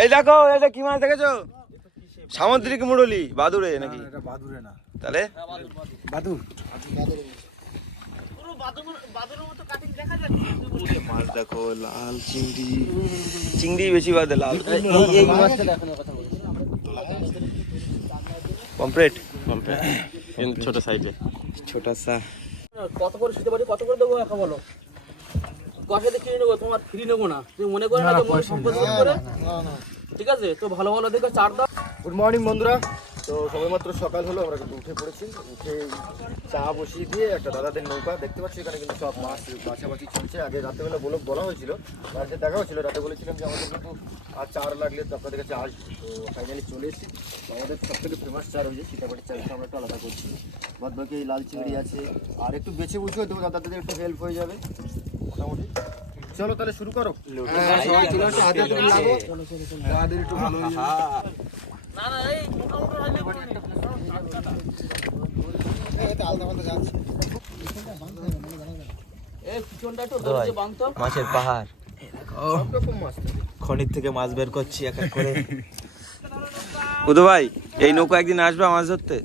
এই দেখো এটা কি মাছ দেখেছো? সামুদ্রিক মুরলি, বাদুড়ে নাকি? এটা বাদুড়ে না, তাহলে বাদুর। মাছ দেখো, লাল চিংড়ি, চিংড়ি বেশি বাদে লাল। পমফ্রেট ছোট সাইজে, ছোটা সা। কত করে দিতে পারি, কত করে দেবো একা বলো? কষাতে কিনে নেবো, তোমার ফ্রি নেবো না। তুমি মনে করে না যে মনে সম্পত্তি করে, ঠিক আছে? তো ভালো ভালো দেখে চার দাও। গুড মর্নিং বন্ধুরা। তো সবেমাত্র সকাল হলো, আমরা কিন্তু উঠে পড়েছি। উঠে চা বসিয়ে দিয়ে একটা দাদাদের নৌকা দেখতে পাচ্ছি, এখানে কিন্তু সব মাছ বাছাবাছি চলছে। আগে রাতেবেলা বলা হয়েছিল, রাতে দেখা হয়েছিল, রাতে বলেছিলাম যে আমাদের কিন্তু আর চার লাগলে তো আপনাদের কাছে আসবো। তো ফাইনালি চলে এসেছি। আমাদের সব থেকে ফেমাস চার হয়েছে সীতাবাড়ির চারটা, আমরা একটু আলাদা করছি। বাদ বাকি এই লাল চিংড়ি আছে, আর একটু বেছে বুঝে দেবো, দাদাদের একটু হেল্প হয়ে যাবে মোটামুটি। চলো তাহলে শুরু করো। মাছের পাহাড়, খনির থেকে মাছ বের করছি এক এক করে। উদো ভাই, এই নৌকা একদিন আসবে মাছ ধরতে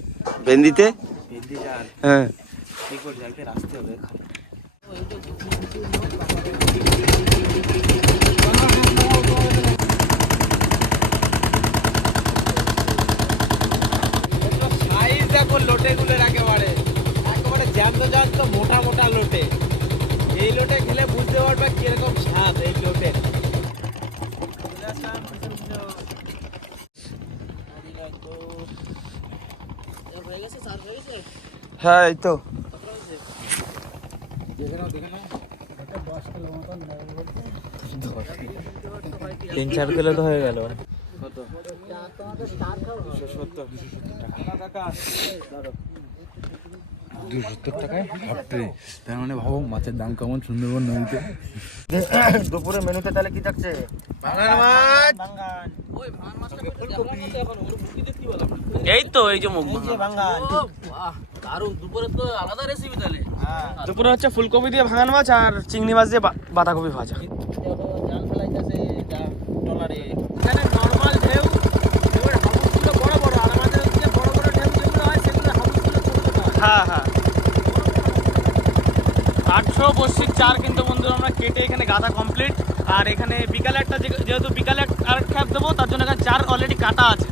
বেন্দিতে? হ্যাঁ, আসতে হবে। লোটেগুলোর একেবারে জ্যান্ত জ্যান্ত মোটা মোটা লোটে। এই লোটে খেলে বুঝতে পারবে কিরকম স্বাদ এই লোটে। হ্যাঁ, এই তো 3-4 কিলো তো হয়ে গেল। তার মানে ভাবো মাছের দাম কেমন সুন্দরবন নদীতে। দুপুরে মেনুতে তাহলে কি থাকছে? এই তো এই যে মুখ দারুণ। দুপুরে তো আলাদা রেসিপি তাহলে। দুপুরে হচ্ছে ফুলকপি দিয়ে ভাঙান মাছ আর চিংড়ি মাছ দিয়ে বাঁধাকপি ভাজা। জাল ফেলাইতেছে টলারে, এখানে নরমাল ঢেউ, এবার হাউসগুলো বড় বড়, আর আমাদের হচ্ছে বড় বড় ঢেউ যেগুলো হয় সেগুলো হাউসগুলো ছোট ছোট হয়। হ্যাঁ হ্যাঁ, 800 বর্ষির চার কিন্তু বন্ধুরা আমরা কেটে এখানে গাঁথা কমপ্লিট। আর এখানে বিকালে একটা, যেহেতু বিকালে আর খ্যাপ দেবো তার জন্য এখানে চার অলরেডি কাটা আছে।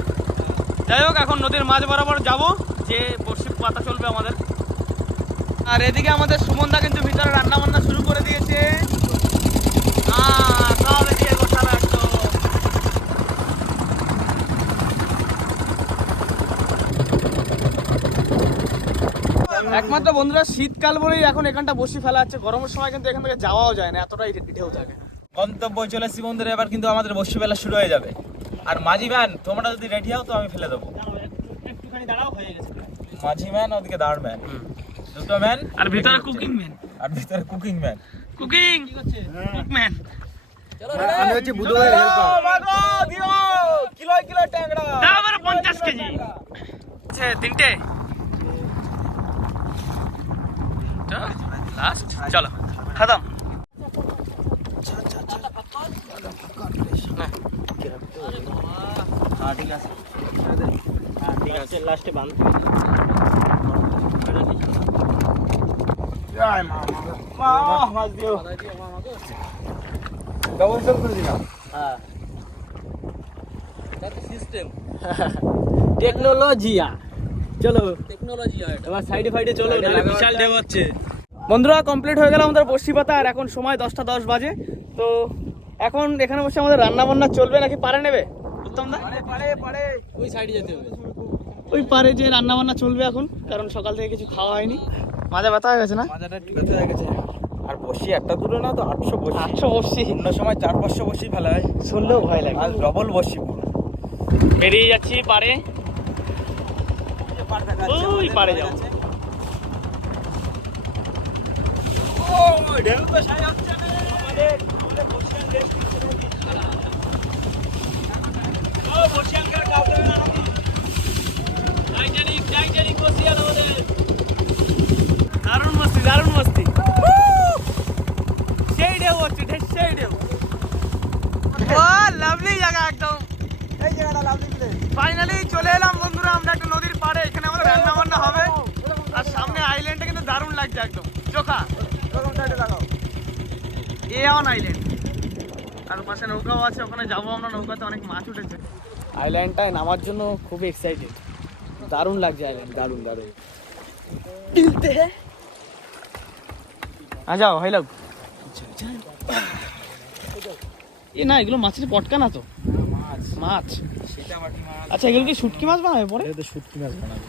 যাই হোক, এখন নদীর মাঝ বরাবর যাবো, যে বর্ষি পাতা চলবে আমাদের। আর এদিকে আমাদের সুমনদা কিন্তু ভিতরে রান্না বান্না শুরু করে দিয়েছে। সব এদিকে গোছানো একদম। একমাত্র বন্ধুরা শীতকাল বলেই এখন এখানটা বসি ফেলা আছে, গরমের সময় কিন্তু এখান থেকে যাওয়াও যায় না, এতটাই ঢেউ থাকে। গন্তব্য চলে এসেছি বন্ধুরা, এবার কিন্তু আমাদের বসি ফেলা শুরু হয়ে যাবে। আর মাঝি ম্যান, তোমরা যদি রেডি হও তো আমি ফেলে দেবো। একটুখানি দাঁড়াও, হয়ে গেছে। মাঝি ম্যান, ওদিকে দাঁড় ম্যান, দুটো ম্যান, আর ভিতরে কুকিং ম্যান, আর ভিতরে cooking man. Cooking cook man. আমি হচ্ছে বুধবারের হেল্পার। মাগো দিও কিলো কিলো ট্যাংরা, দাও আমার 50 কেজি। আচ্ছা, তিনটে লাস্ট, চলো খতম। ঠিক আছে, ঠিক আছে, লাস্টে বাঁধ। মাছ দিও, ডবল সেল করে দিলাম। হ্যাঁ, এটা তো সিস্টেম, টেকনোলজিয়া। চলো টেকনোলজিয়া, এবার সাইডে ফাইডে চলো, বিশাল ঢেউ হচ্ছে। বন্ধুরা কমপ্লিট হয়ে গেল আমাদের বসি পাতা, আর এখন সময় 10টা 10 বাজে। তো এখন এখানে বসে আমাদের রান্না বান্না চলবে, নাকি পারে নেবে উত্তম দা? পারে ওই সাইডে যেতে হবে, ওই পারে যে রান্না বান্না চলবে এখন, কারণ সকাল থেকে কিছু খাওয়া হয়নি। মাজা ব্যথা হয়ে গেছে না? মাজাটা একটু ব্যথা হয়ে গেছে। আর বসি একটা দূরে না তো, 800 বসি। 800 বসি, অন্য সময় 400-500 বসি ফেলা হয়, শুনলেও ভয় লাগে। আর ডবল বসি পুরো। বেরিয়ে যাচ্ছি পারে, ওই পারে যাবো। ঢেউ তো সাই হচ্ছে না আমাদের, আমাদের বসিয়ান লেক ও বসিয়ান কে কাউকে না নাকি টাইটানিক বসিয়ান আমাদের। দারুণ মস্তি, দারুণ মস্তি, সেই ঢেউ হচ্ছে, সেই ঢেউ। ও লাভলি জায়গা একদম। ফাইনালি চলে এলাম বন্ধুরা আমরা একটা নদীর পাড়ে, এখানে আমাদের রান্না বান্না হবে আর সামনে আইল্যান্ডটা কিন্তু দারুণ লাগছে একদম চোখা এন আইল্যান্ড, আর পাশে নৌকাও আছে, ওখানে যাবো আমরা, নৌকাতে অনেক মাছ উঠেছে। আইল্যান্ডটায় নামার জন্য খুবই এক্সাইটেড, দারুণ লাগছে আইল্যান্ড, দারুণ দারুণ দিলতে হ্যাঁ। যাও হাই লাগ এ না, এগুলো মাছের পটকা না তো, মাছ। আচ্ছা এগুলো কি শুটকি মাছ বানাবে পরে? এটা শুটকি মাছ বানাবে।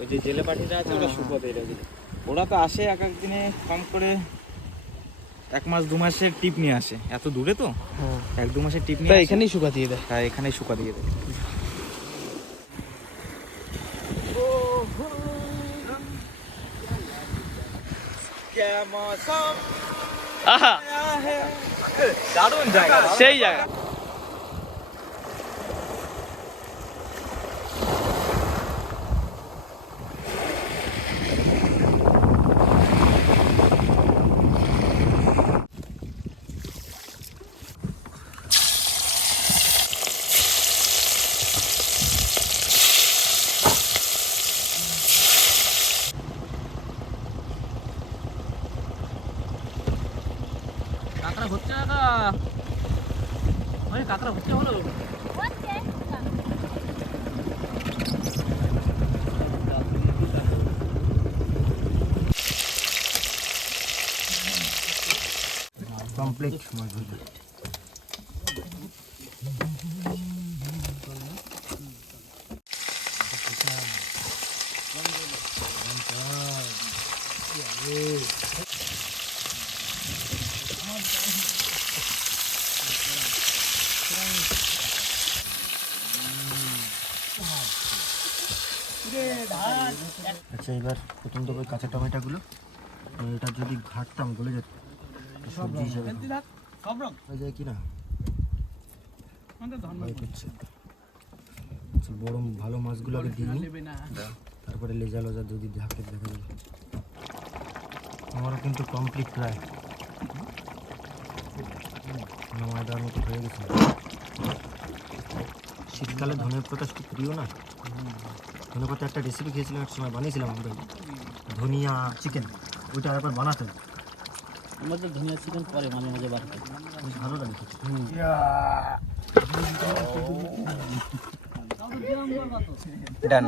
ওই যে জেলে পাঠিটা আছে ওটা শুকোতে এরকম। ওরা তো আসে এক এক দিনে কম করে 1 মাস 2 মাসের টিপ নিয়ে আসে, এত দূরে তো 1-2 মাসের টিপ নিয়ে এখানেই শুকা দিয়ে দেয়। হ্যাঁ এখানেই শুকা দিয়ে দেয়। আহা দারুণ জায়গা। সেই জায়গা। কাঁকড়া হচ্ছে না, কাঁকড়া হচ্ছে হলো। কমপ্লিট মাছ ভাজা। আচ্ছা এবার প্রথম তো ওই কাঁচা টমেটোগুলো, এটা যদি ঘাটতাম গলে যেত সবজি হিসাবে হয়ে যায় কি না ভয় করছে। আচ্ছা, বড় ভালো মাছগুলো আগে দিই, তারপরে লেজা লেজা যদি ঝাঁকে দেখা যাবে। আমারও কিন্তু কমপ্লিট প্রায় নামায় দেওয়ার মতো হয়ে গেছে। শীতকালে ধনে পাতা খুব প্রিয় না, ধনে পাতা একটা রেসিপি খেয়েছিলাম এক সময়, বানিয়েছিলাম আমরা ধনিয়া চিকেন, ওইটা আরেকবার বানাতে আমাদের ধনিয়া চিকেন পরে মাঝে মাঝে বার হয়, বেশ ভালো লাগে খেতে। ডান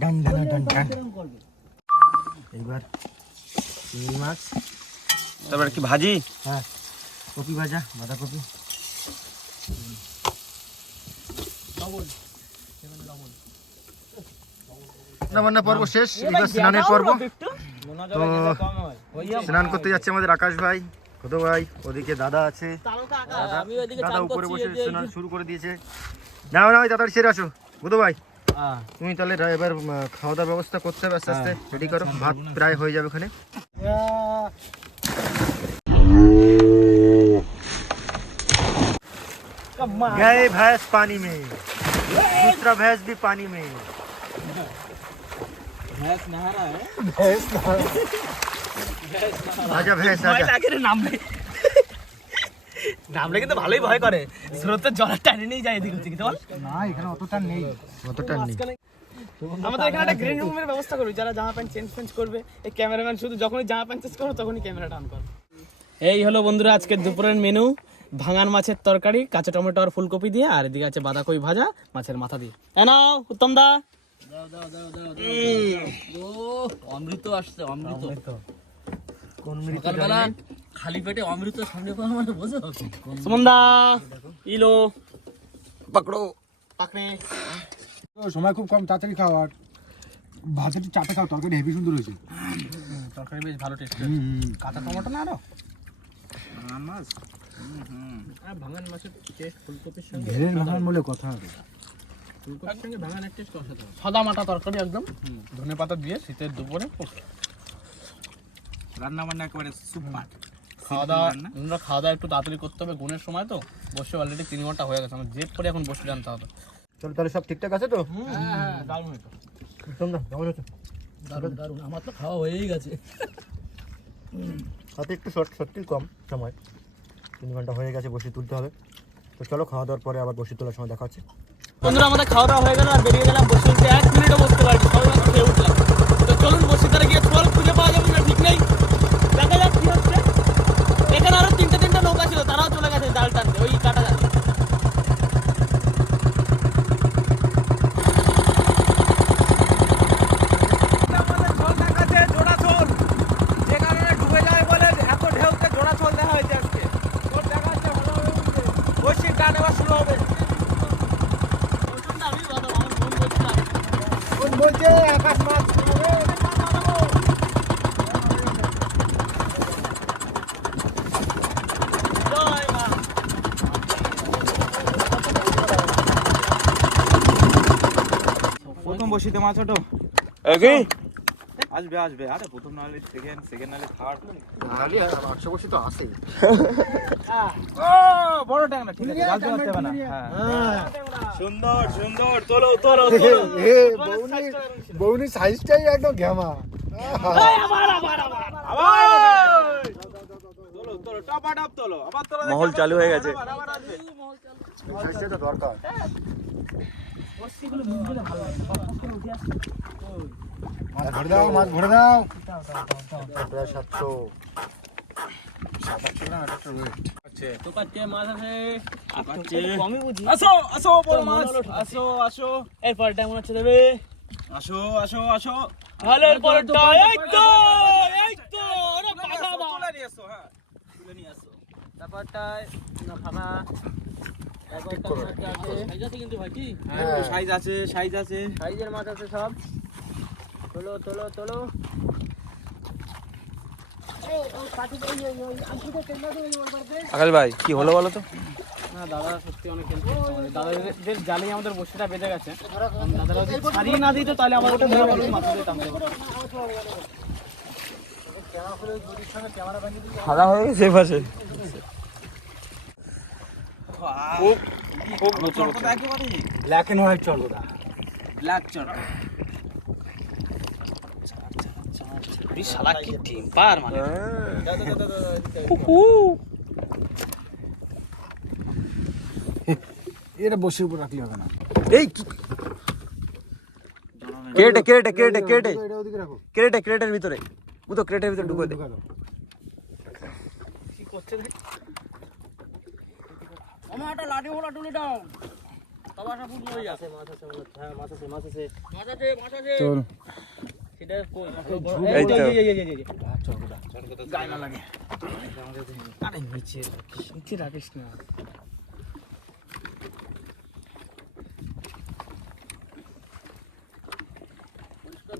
ডান ডান ডান ডান। এইবার চিংড়ি মাছ, তারপর কি ভাজি? হ্যাঁ কপি ভাজা, বাঁধাকপি। রান্না পর্ব শেষ, এবার স্নানের পর্ব। তো স্নান করতে যাচ্ছে আমাদের আকাশ ভাই, কত ভাই, ওদিকে দাদা আছে, আমি ওইদিকে দাদা চান উপরে করছি, বসে এই যে- স্নান শুরু করে দিয়েছে। নাও নাও তাড়াতাড়ি সেরে আসো বুধ ভাই, তুমি তাহলে এবার খাওয়া দাওয়ার ব্যবস্থা করতে হবে, আস্তে আস্তে রেডি করো, ভাত প্রায় হয়ে যাবে ওখানে। गए भैंस पानी में, दूसरा भैंस भी पानी में। ভ্যাস নাহারা आजा भैंस ভয় आजा। লাগে রে নামলে, নামলে কিন্তু ভালোই ভয় করে, স্রোতের জলের টানে নিয়ে যায় এদিক ওদিকে বল। অতটা নেই। আমাদের এখানে একটা গ্রিন রুমের ব্যবস্থা করবি, যারা জামা প্যান্ট চেঞ্জ করবে, এই ক্যামেরাম্যান শুধু যখনই জামা প্যান্ট চেঞ্জ করবে তখনই ক্যামেরাটা অন করবে। এই হলো বন্ধুরা আজকের দুপুরের মেনু, ভাঙান মাছের তরকারি কাঁচা টমেটো আর ফুলকপি দিয়ে, আর এদিকে আছে বাঁধাকপি ভাজা মাছের মাথা দিয়ে। নাও উত্তম দা, ও অমৃত আসছে, অমৃত। কোন মৃত সকালবেলা খালি পেটে অমৃত সামনে পাওয়া মানে বোঝো। সুমন দা ইলো পাকড়ো। পাকড়ে। সময় খুব কম, তাড়াতাড়ি খাও। আর ভাজাটি চাপে খাও, তরকারি হেভি সুন্দর হয়েছে। তরকারি বেশ ভালো টেস্ট, কাঁচা টমেটো না আরো মাছ ভাঙান মাছের টেস্ট ফুলকপির সঙ্গে, ঘেরের ভাঙান বলে কথা হবে। ফুলকপির সঙ্গে ভাঙানের টেস্ট অসাধারণ। সাদা মাটা তরকারি একদম ধনে পাতা দিয়ে শীতের দুপুরে রান্না বান্না একেবারে সুপার। খাওয়া দাওয়া, আমরা খাওয়া দাওয়া একটু তাড়াতাড়ি করতে হবে, গুণের সময় তো বসে অলরেডি 3 ঘন্টা হয়ে গেছে, আমার জেদ করে এখন বসে জানতে হবে। চল তাহলে সব ঠিকঠাক আছে তো? হ্যাঁ দারুণ হতো। তোমরা কেমন আছো? দারুণ দারুণ, আমার তো খাওয়া হয়েই গেছে। হাতে একটু সত্যি কম সময়, 3 ঘন্টা হয়ে গেছে, বসে তুলতে হবে। তো চলো খাওয়া দাওয়ার পরে আবার বসে তোলার সময় দেখা হচ্ছে। বন্ধুরা আমাদের খাওয়া দাওয়া হয়ে গেল আর বেরিয়ে গেলাম, বসে উঠতে 1 মিনিটও বসতে পারছি, সবাই মাত্র খেয়ে উঠলাম। তো চলুন বসে তারা গিয়ে ফল খুঁজে পাওয়া যাবে না ঠিক নেই, দেখা যাক কি হচ্ছে। এখানে আরো তিনটা নৌকা ছিল, তারাও চলে গেছে জাল টানতে ওই কাটা জাল। প্রথম বসিতে মাছ ওঠো আসবে আসবে, আরে প্রথম না হলে সেকেন্ড, সেকেন্ড না হলে থার্ড। নাহলে 800 বসে তো আসেই। ও বড় ট্যাংরা, ঠিক আছে জাল তোলা যাবে না। হ্যাঁ সুন্দর সুন্দর, তোলো তোলো তোলো। বৌনি সাইজটাই একদম ঘ্যামা। তোলো তোলো, টপাটপ তোলো, আবার তোলো। মহল চালু হয়ে গেছে। সাইজটা তো দরকার। মাছ ভরে দাও, মাছ ভরে দাও। প্রায় 700। তোকাচ্ছে মাছ আছে, আছে। কমই বুঝি। আসো আসো বড় মাছ, আসো আসো, এরপর টাইম হচ্ছে দেবে আসো আসো আসো। হালের পরটা, এই তো ওরে বাবা বাবা। তুলে নিয়ে আসো, হ্যাঁ তুলে নিয়ে আসো। ব্যাপারটায় না ফাঁকা সাইজ আছে কিন্তু ভাই, কি হ্যাঁ সাইজ আছে, সাইজ আছে। সাইজের মাছ আছে সব। তোলো তোলো তোলো। আকাশ ভাই কি হলো বলো তো? না দাদা সত্যি অনেক হেল্প করছে আমাদের, দাদাদের জালেই আমাদের বসিটা বেঁধে গেছে। দাদারা যদি ছাড়িয়ে না দিত তাহলে আমাদের মাছ দিতাম। সাদা হয়ে গেছে পাশে। ব্ল্যাক এন্ড হোয়াইট চল ওটা। ব্ল্যাক চট। শালা কি টিম পার মানে। এটা বসে উপর রাখলে হবে না। এই কেটে কেটে কেটে কেটে এটা ওদিকে রাখো। কেটে ক্রেটের ভিতরে, ও তো ক্রেটের ভিতরে ঢুকে দে। ঢুকা দাও। কি করছে রে? আমার একটা লাঠি ওলা তুলে দাও। তবাটা ফুল হয়ে যাচ্ছে। মাছ আছে বলে, হ্যাঁ মাছ আছে মাছ আছে। মাছ আছে মাছ আছে। চল। সেটা কই? এই তো। এই গায়ে না লাগে। আরে নিচে নিচে রাখিস না।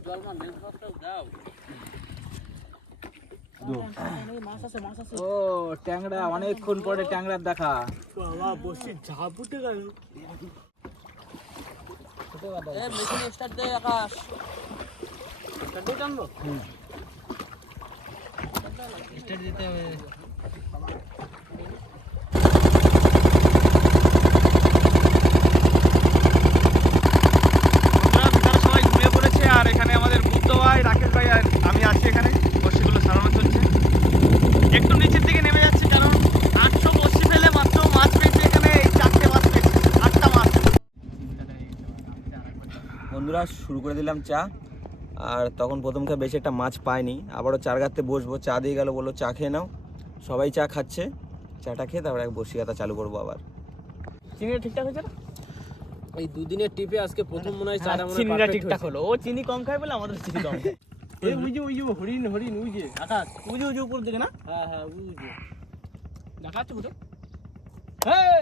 জল না মেন মাছটা দাও। মাছ আছে মাছ আছে। ও ট্যাংরা, অনেকক্ষণ পরে ট্যাংরার দেখা। বাবা বসে ঝাঁপ উঠে গেল। এ মেশিন স্টার্ট দে আকাশ। স্টার্ট দিয়ে টানবো? স্টার্ট দিতে হবে। সবাই ঘুমিয়ে পড়েছে আর এখানে আমাদের বুদ্ধ ভাই, রাকেশ ভাই আর আমি আছি এখানে। বসিগুলো সারানো চলছে। একটু নিচের দিকে নেমে যাচ্ছে কারণ 800 বসি ফেলে মাত্র মাছ পেয়েছে এখানে 4টে মাছ পেয়েছে, 8টা মাছ। বন্ধুরা শুরু করে দিলাম চা, আর তখন প্রথমকে বেশি একটা মাছ পাইনি। আবারও চার গাতে বসবো, চা দিয়ে গেল, বললো চা খেয়ে নাও। সবাই চা খাচ্ছে, চাটা খেয়ে তারপরে এক বসিয়াতা চালু করবো আবার। চিনিটা ঠিকঠাক হয়েছে না? এই দুদিনের টিপে আজকে প্রথম মনে হয় চারা মনে হয় চিনিটা perfect ঠিকঠাক হয়েছে। হলো। ও চিনি কম খায় বলে আমাদের চিনি কম খায়। এই ওই যে হরিণ হরিণ ওই যে আকাশ ওই যে উপর দিকে না? হ্যাঁ হ্যাঁ বুঝছি। দেখা যাচ্ছে বুঝো? হ্যাঁ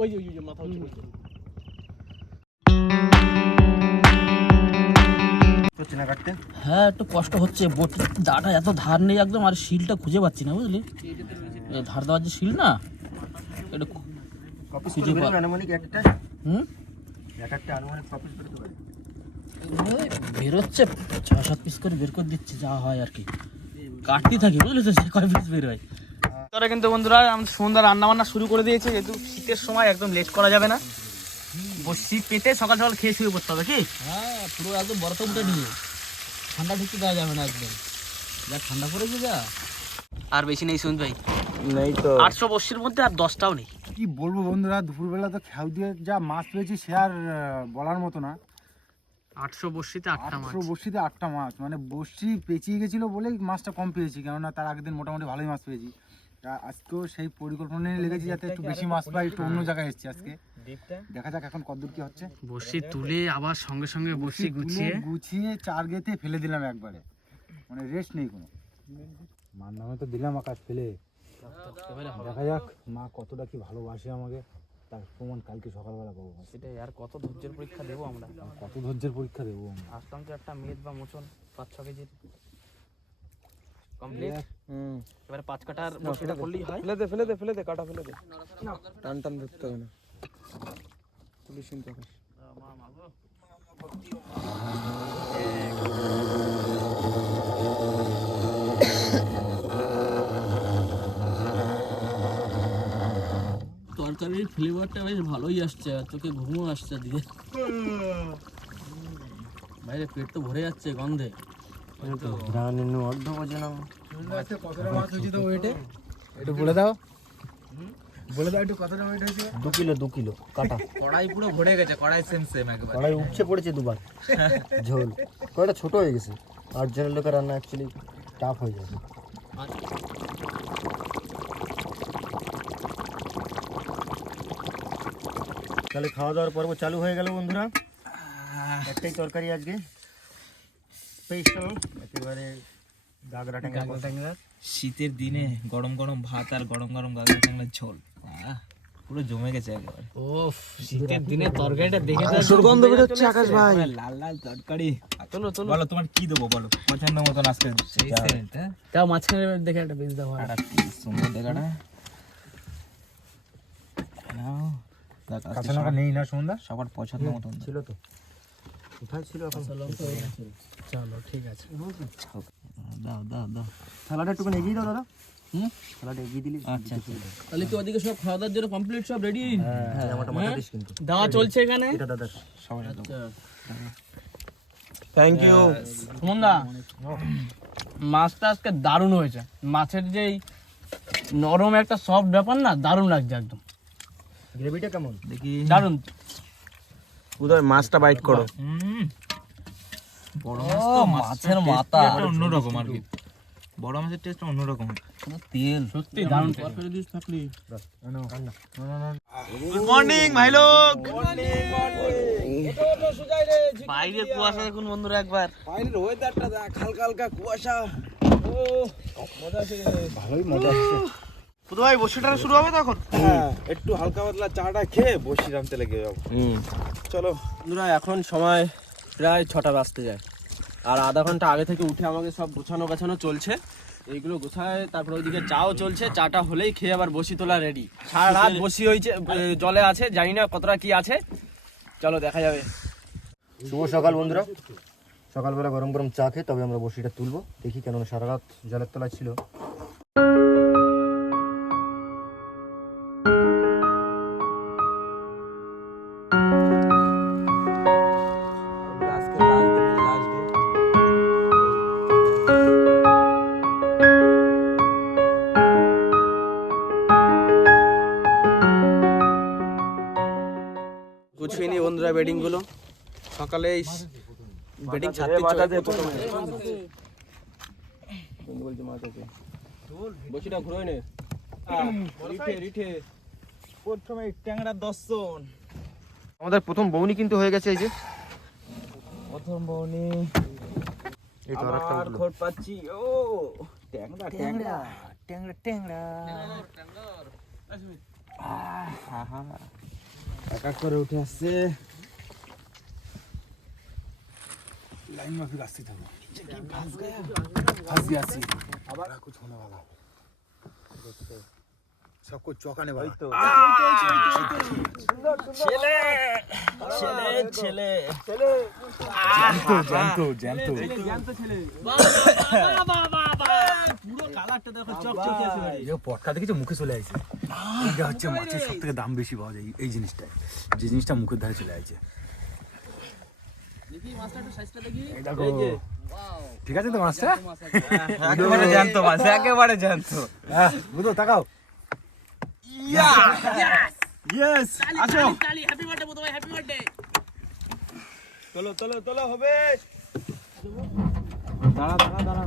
ওই যে মাথা উঁচু করছে। চেনা কাটতে হ্যাঁ একটু কষ্ট হচ্ছে, বটি দাটা এত ধার নেই একদম, আর শিলটা খুঁজে পাচ্ছি না বুঝলি। এই ধার দেওয়ার যে শিল না এটা কপিস খুঁজে করে পাওয়া- আনুমানিক একটা হুম একটা আনুমানিক কপিস করে দেবে। বেরোচ্ছে 6-7 পিস করে বের করে দিচ্ছে, যা হয় আর কি, কাটতে থাকি বুঝলি তো, সে কয় পিস বের হয়। তারা কিন্তু বন্ধুরা আমাদের সন্ধ্যা রান্না বান্না শুরু করে দিয়েছে, যেহেতু শীতের সময় একদম লেট করা যাবে না। বসি পেতে সকাল সকাল খেয়ে শুয়ে পড়তে হবে কি? হ্যাঁ পুরো একদম বরফ উঠে নিয়ে ঠান্ডা ঢুকতে দেওয়া যাবে না একদম, যা ঠান্ডা পড়েছে যা। আর বেশি নেই শুন ভাই। নেই তো 800 বড়শির মধ্যে আর 10টাও নেই। কি বলবো বন্ধুরা, দুপুরবেলা তো খেউ দিয়ে যা মাছ পেয়েছি সে আর বলার মতো না। 800 বড়শিতে 8টা মাছ। 800 বড়শিতে 8টা মাছ, মানে বড়শি পেঁচিয়ে গেছিলো বলেই মাছটা কম পেয়েছি, কেননা তার আগের দিন মোটামুটি ভালোই মাছ পেয়েছি। তা আজকেও সেই পরিকল্পনা নিয়ে লেগেছি যাতে একটু বেশি মাছ পাই, একটু অন্য জায়গায় এসেছি আজকে। দেখা যাক এখন কতদূর কি হচ্ছে। বড়শি তুলে আবার সঙ্গে সঙ্গে বড়শি গুছিয়ে চার গেতে ফেলে দিলাম একবারে, মানে রেস্ট নেই কোনো। মার নামে তো দিলাম আকাশ ফেলে, দেখা যাক মা কতটা কি ভালোবাসে আমাকে, তার প্রমাণ কালকে সকালবেলা পাবো। সেটাই, আর কত ধৈর্যের পরীক্ষা দেবো আমরা, কত ধৈর্যের পরীক্ষা দেবো আমরা। আসলাম তো একটা মেদ বা মোচন 5-6 কেজির কমপ্লিট। এবারে 5 কাটার বড়শিটা করলেই হয়। ফেলে দে কাটা ফেলে দে, টান টান ধরতে হবে না, পুলিশ কিন্তু আকাশ। তরকারির ফ্লেভারটা বেশ ভালোই আসছে, আর চোখে ঘুমও আসছে দিয়ে। বাইরে পেট তো ভরে যাচ্ছে গন্ধে। কতটা মাছ হয়েছে তো ওয়েটে একটু বলে দাও, একটু কতটা ওয়েট হয়েছে? 2 কিলো কাটা। কড়াই পুরো ভরে গেছে, কড়াই সেম একবার। কড়াই উপচে পড়েছে দুবার ঝোল। কড়াইটা ছোট হয়ে গেছে, 8 জনের লোকের রান্না অ্যাকচুয়ালি টাফ হয়ে যাবে। তাহলে খাওয়া দাওয়ার পর্ব চালু হয়ে গেল বন্ধুরা। একটাই তরকারি আজকে স্পেশাল, একেবারে গাগরা ট্যাংরা। শীতের দিনে গরম গরম ভাত আর গরম গরম গাগরা ট্যাংরার ঝোল, পুরো জমে গেছে একেবারে। ওফ, শীতের দিনে তরকারিটা দেখে তো সুগন্ধ বেরোচ্ছে আকাশ ভাই। লাল লাল তরকারি। চলো চলো, বলো তোমার কি দেবো, বলো পছন্দ মতন আজকে। তাও মাঝখানে দেখে একটা বেশ দাও। সুন্দর দেখাটা কাঁচা লঙ্কা নেই না সন্ধ্যা? সবার পছন্দ মতন ছিল তো, কোথায় ছিল এখন? চলো ঠিক আছে, দাও দাও দাও। থালাটা একটু এগিয়ে দাও দাদা। থালাটা এগিয়ে দিলি। আচ্ছা তাহলে কি ওদিকে সব খাওয়া দাওয়ার জন্য কমপ্লিট, সব রেডি? হ্যাঁ, আমারটা মাথা দিস কিন্তু। দাওয়া চলছে এখানে। এটা দাদা সবাই দাও। Thank you. সুমনদা, মাছটা আজকে দারুণ হয়েছে। মাছের যেই নরম একটা সফট ব্যাপার না, দারুণ লাগছে একদম, গ্রেভিটা কেমন দেখি। দারুণ। উদয় মাছটা বাইট করো। বড় মাছ তো, মাছের মাথা অন্যরকম আর কি। বড় মাছের টেস্ট অন্যরকম। তেল সত্যি দারুণ। তরকারি দিস থাকলি। গুড মর্নিং ভাই লোক। বাইরে কুয়াশা দেখুন বন্ধুরা একবার। বাইরের ওয়েদারটা দেখ, হালকা হালকা কুয়াশা। ভালোই মজা আসছে। পুরো ভাই বসিটা শুরু হবে তখন। হ্যাঁ, একটু হালকা পাতলা চাটা খেয়ে বসি রামতে লেগে যাবো। চলো বন্ধুরা, এখন সময় প্রায় 6টা বাজতে যায়, আর আধা ঘন্টা আগে থেকে উঠে আমাকে সব গোছানো চলছে। এইগুলো গোছায়, তারপর ওইদিকে চাও চলছে। চাটা হলেই খেয়ে আবার বসি তোলা রেডি। সারা রাত বসি হয়েছে, জলে আছে, জানি না কতটা কি আছে, চলো দেখা যাবে। শুভ সকাল বন্ধুরা। সকালবেলা গরম গরম চা খেয়ে তবে আমরা বসিটা তুলবো, দেখি কেননা সারা রাত জলের তলায় ছিল। গুছিয়ে নি বন্ধুরা বেডিং গুলো, সকালে বেডিং ছাড়তে বসিটা ঘুরোয় নে। প্রথমে ট্যাংরা দর্শন। আমাদের প্রথম বউনি কিন্তু হয়ে গেছে। এই যে প্রথম বউনি এই তো আরেকটা আর উঠলো। খোট পাচ্ছি। ও ট্যাংরা ট্যাংরা ট্যাংরা ট্যাংরা। এক এক করে উঠে আসছে। लाइन में फिर आती था वो, फंस गया सी। अब कुछ होने वाला, सब कुछ चौंकाने वाला। ছেলে ছেলে ছেলে जानतो পুরো কালারটা দেখো, চকচকে আছে। ये পটকা দেখেছো মুখে চলে আসছে। এটা হচ্ছে মাছের সবথেকে দাম বেশি পাওয়া যায় এই জিনিসটা, যে জিনিসটা মুখের ধারে চলে আসছে। দেখি মাছটা একটু সাইজটা দেখি। এই দেখো ঠিক আছে তো মাছটা? একেবারে জানতো মাছ, একেবারে জানতো। বুঝো তাকাও। ইয়েস, আসো। হ্যাপি বার্থডে বুধ ভাই, হ্যাপি বার্থডে। তোলো তোলো তোলো, হবে। দাঁড়া দাঁড়া দাঁড়া।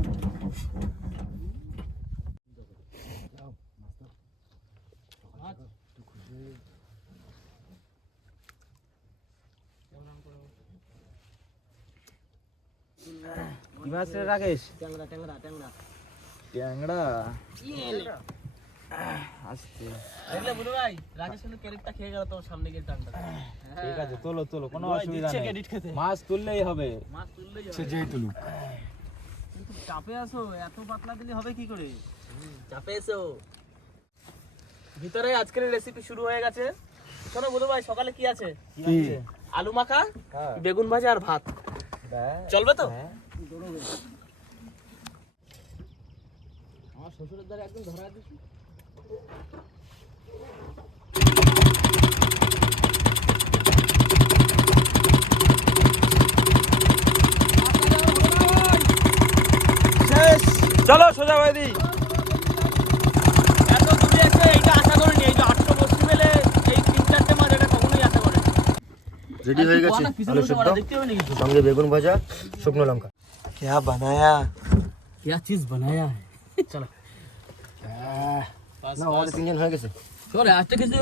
কি মাছ রে রাকেশ? ট্যাংরা ট্যাংরা ট্যাংরা। ট্যাংরা। আস্তে। দেখলে বুধ ভাই, রাকেশ কিন্তু ক্যারেটটা খেয়ে গেল তোর সামনে গিয়ে টানটা। ঠিক আছে, তোলো তোলো, কোনো ভাই অসুবিধা দিচ্ছে নেই। ক্রেডিট খেতে। মাছ তুললেই হবে। মাছ তুললেই সে হবে। যেই তুলুক। কিন্তু চাপে আছো, এত পাতলা দিলে হবে কি করে? চাপে এসো। ভিতরে আজকের রেসিপি শুরু হয়ে গেছে। শোনো বুধ ভাই, সকালে কি আছে? কি? আলু মাখা, হ্যাঁ। বেগুন ভাজা আর ভাত। ব্যাস। চলবে তো? হ্যাঁ। আমার শ্বশুরের দ্বারা একদম ধরা দিছি। চলো সোজা বাদি। এত দূরে আছে, এইটা আশা করিনি। এই যে 800 বস্তি মেলে এই 3-4টে মাছ, এটা কখনোই আশা করিনি। রেডি হয়ে গেছে আলু সেদ্ধ, দেখতে হবে নাকি? সঙ্গে বেগুন ভাজা, শুকনো লঙ্কা। क्या बनाया? क्या चीज बनाया है? चलो না আমাদের 3 জন হয়ে গেছে। শোন, আজকে কিছু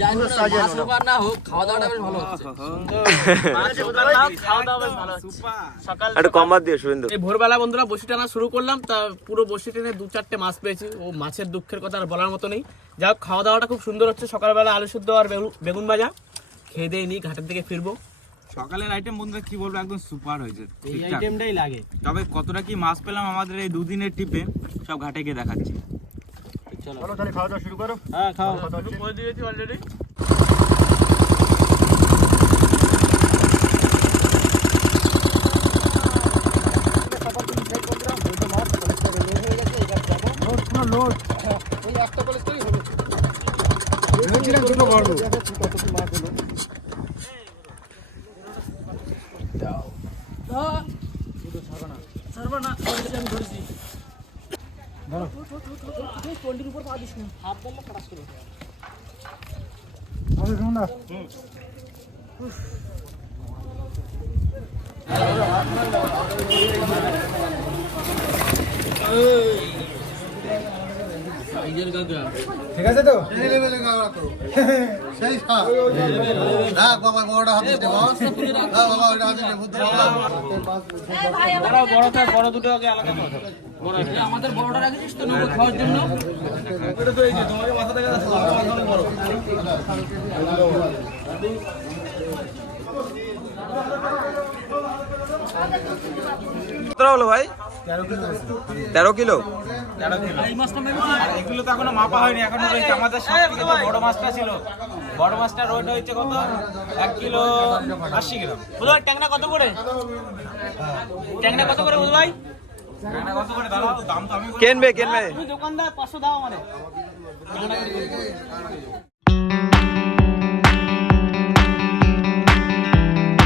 যাই হোক না, মাছ হোক আর না হোক, খাওয়া দাওয়াটা বেশ ভালো হচ্ছে। মাছ হোক আর না হোক, খাওয়া দাওয়া বেশ ভালো হচ্ছে। সকাল একটু কম বাদ দিয়ে শুভেন্দু। এই ভোরবেলা বন্ধুরা বসি টানা শুরু করলাম, তা পুরো বসি টেনে 2-4টে মাছ পেয়েছি। ও মাছের দুঃখের কথা আর বলার মতো নেই। যাই হোক, খাওয়া দাওয়াটা খুব সুন্দর হচ্ছে। সকালবেলা আলু সেদ্ধ আর বেগুন ভাজা খেয়ে দিয়ে নিই, ঘাটের দিকে ফিরবো। সকালের আইটেম বন্ধুরা কি বলবো, একদম সুপার হয়েছে। এই ঠিকঠাক। আইটেমটাই লাগে। তবে কতটা কি মাছ পেলাম আমাদের এই দুদিনের ট্রিপে, সব ঘাটে গিয়ে দেখাচ্ছি। চলো তাহলে খাওয়া দাওয়া শুরু করো। হ্যাঁ, খাও। কথা হচ্ছে। করে দিয়েছি অলরেডি। লোড পুরো লোড। ভেবেছিলাম দুটো ভরবো। আরে শোন না। ঠিক আছে তো? বড় দুটো আগে আলাদা করো। আমাদের বড়টা রাখিস তো নেবো খাওয়ার জন্য। কত হলো ভাই? 13 কিলো। এই মাছটা আর এগুলো তো এখনো মাপা হয়নি, এখনো রয়েছে আমাদের সবথেকে তো বড় মাছটা ছিল। বড় মাছটা রোড হয়েছে কত? 1 কিলো 80 গ্রাম। বুধ ভাই, ট্যাংরা কত করে? ট্যাংরা কত করে বুধ ভাই? ট্যাংরা কত করে দাঁড়াও, দাম তো আমি তুমি দোকানদার, 500 দাও আমারে।